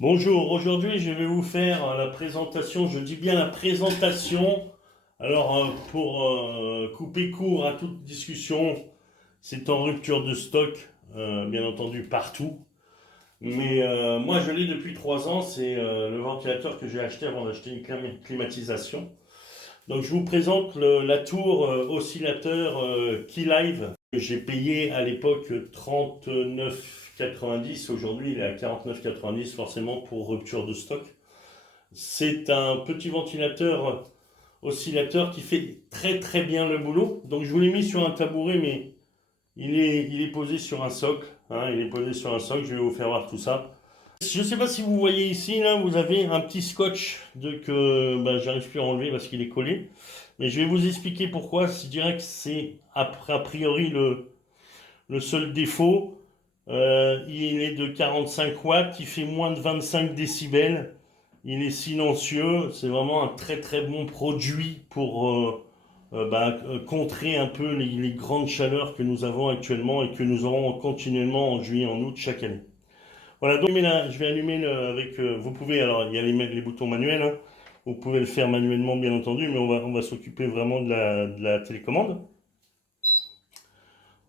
Bonjour, aujourd'hui je vais vous faire la présentation, je dis bien la présentation. Alors pour couper court à toute discussion, c'est en rupture de stock, bien entendu partout. Mais moi je l'ai depuis 3 ans, c'est le ventilateur que j'ai acheté avant d'acheter une climatisation. Donc je vous présente la tour oscillateur Keylive que j'ai payé à l'époque 39,90. Aujourd'hui il est à 49,90 forcément pour rupture de stock. C'est un petit ventilateur oscillateur qui fait très très bien le boulot. Donc je vous l'ai mis sur un tabouret mais il est posé sur un socle. Hein, il est posé sur un socle, je vais vous faire voir tout ça. Je ne sais pas si vous voyez ici, là, vous avez un petit scotch que j'arrive plus à enlever parce qu'il est collé. Mais je vais vous expliquer pourquoi. Je dirais que c'est a priori le seul défaut. Il est de 45 watts, il fait moins de 25 décibels. Il est silencieux. C'est vraiment un très très bon produit pour contrer un peu les grandes chaleurs que nous avons actuellement et que nous aurons continuellement en juillet, en août chaque année. Voilà, donc je vais allumer avec. Vous pouvez, alors il y a les boutons manuels, hein. Vous pouvez le faire manuellement bien entendu, mais on va s'occuper vraiment de la télécommande.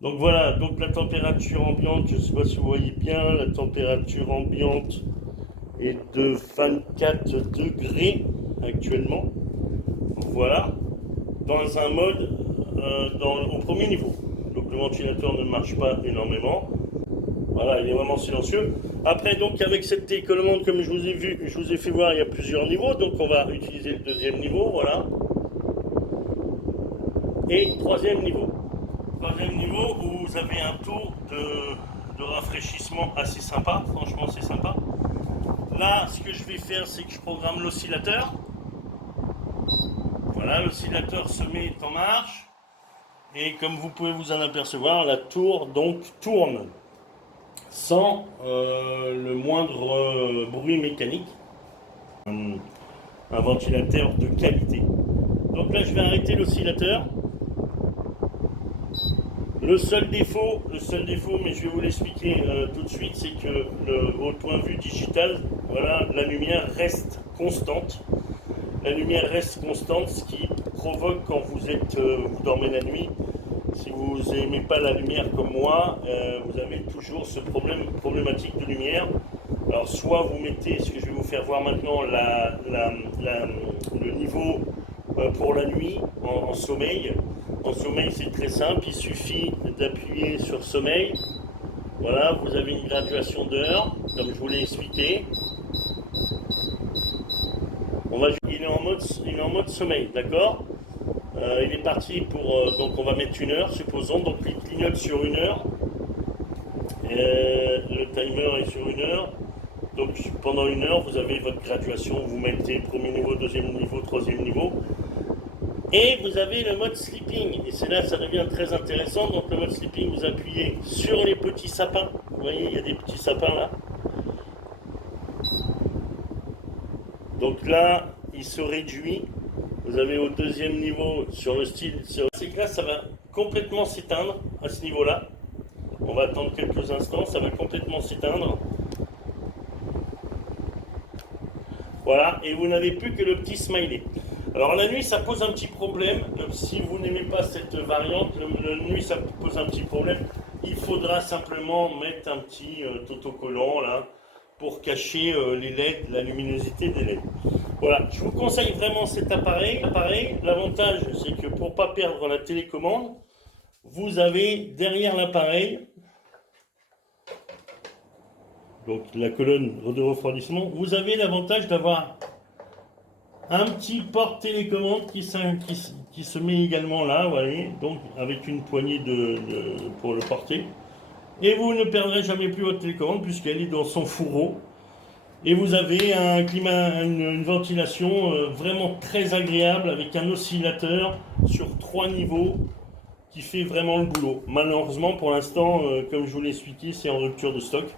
Donc voilà, donc la température ambiante, je ne sais pas si vous voyez bien, la température ambiante est de 24 degrés actuellement. Voilà, dans un mode au premier niveau. Donc le ventilateur ne marche pas énormément. Voilà, il est vraiment silencieux. Après, donc, avec cette télécommande, comme je vous ai fait voir, il y a plusieurs niveaux. Donc, on va utiliser le deuxième niveau, voilà. Et troisième niveau. Troisième niveau où vous avez un taux de rafraîchissement assez sympa. Franchement, c'est sympa. Là, ce que je vais faire, c'est que je programme l'oscillateur. Voilà, l'oscillateur se met en marche. Et comme vous pouvez vous en apercevoir, la tour, donc, tourne sans le moindre bruit mécanique. Un ventilateur de qualité. Donc là, je vais arrêter l'oscillateur. Le seul défaut, mais je vais vous l'expliquer tout de suite, c'est que au point de vue digital, voilà, la lumière reste constante. La lumière reste constante, ce qui provoque quand vous dormez la nuit. Si vous n'aimez pas la lumière comme moi, vous avez toujours ce problématique de lumière. Alors soit vous mettez, ce que je vais vous faire voir maintenant, le niveau pour la nuit en sommeil. En sommeil, c'est très simple, il suffit d'appuyer sur sommeil. Voilà, vous avez une graduation d'heure, comme je vous l'ai expliqué. Il est en mode sommeil, d'accord. Il est parti pour... donc on va mettre 1 heure, supposons. Donc il clignote sur 1 heure. Le timer est sur 1 heure. Donc pendant 1 heure, vous avez votre graduation. Vous mettez premier niveau, deuxième niveau, troisième niveau. Et vous avez le mode sleeping. Et c'est là que ça devient très intéressant. Donc le mode sleeping, vous appuyez sur les petits sapins. Vous voyez, il y a des petits sapins là. Donc là, il se réduit. Vous avez au deuxième niveau sur le style. C'est que là, ça va complètement s'éteindre à ce niveau-là. On va attendre quelques instants, ça va complètement s'éteindre. Voilà, et vous n'avez plus que le petit smiley. Alors la nuit, ça pose un petit problème. Si vous n'aimez pas cette variante, la nuit, ça pose un petit problème. Il faudra simplement mettre un petit autocollant là pour cacher les LED, la luminosité des LED. Voilà, je vous conseille vraiment cet appareil. L'avantage, c'est que pour ne pas perdre la télécommande, vous avez derrière l'appareil, donc la colonne de refroidissement, vous avez l'avantage d'avoir un petit porte-télécommande qui se met également là, vous voyez, donc avec une poignée pour le porter. Et vous ne perdrez jamais plus votre télécommande puisqu'elle est dans son fourreau. Et vous avez une ventilation vraiment très agréable avec un oscillateur sur 3 niveaux qui fait vraiment le boulot. Malheureusement, pour l'instant, comme je vous l'ai expliqué, c'est en rupture de stock.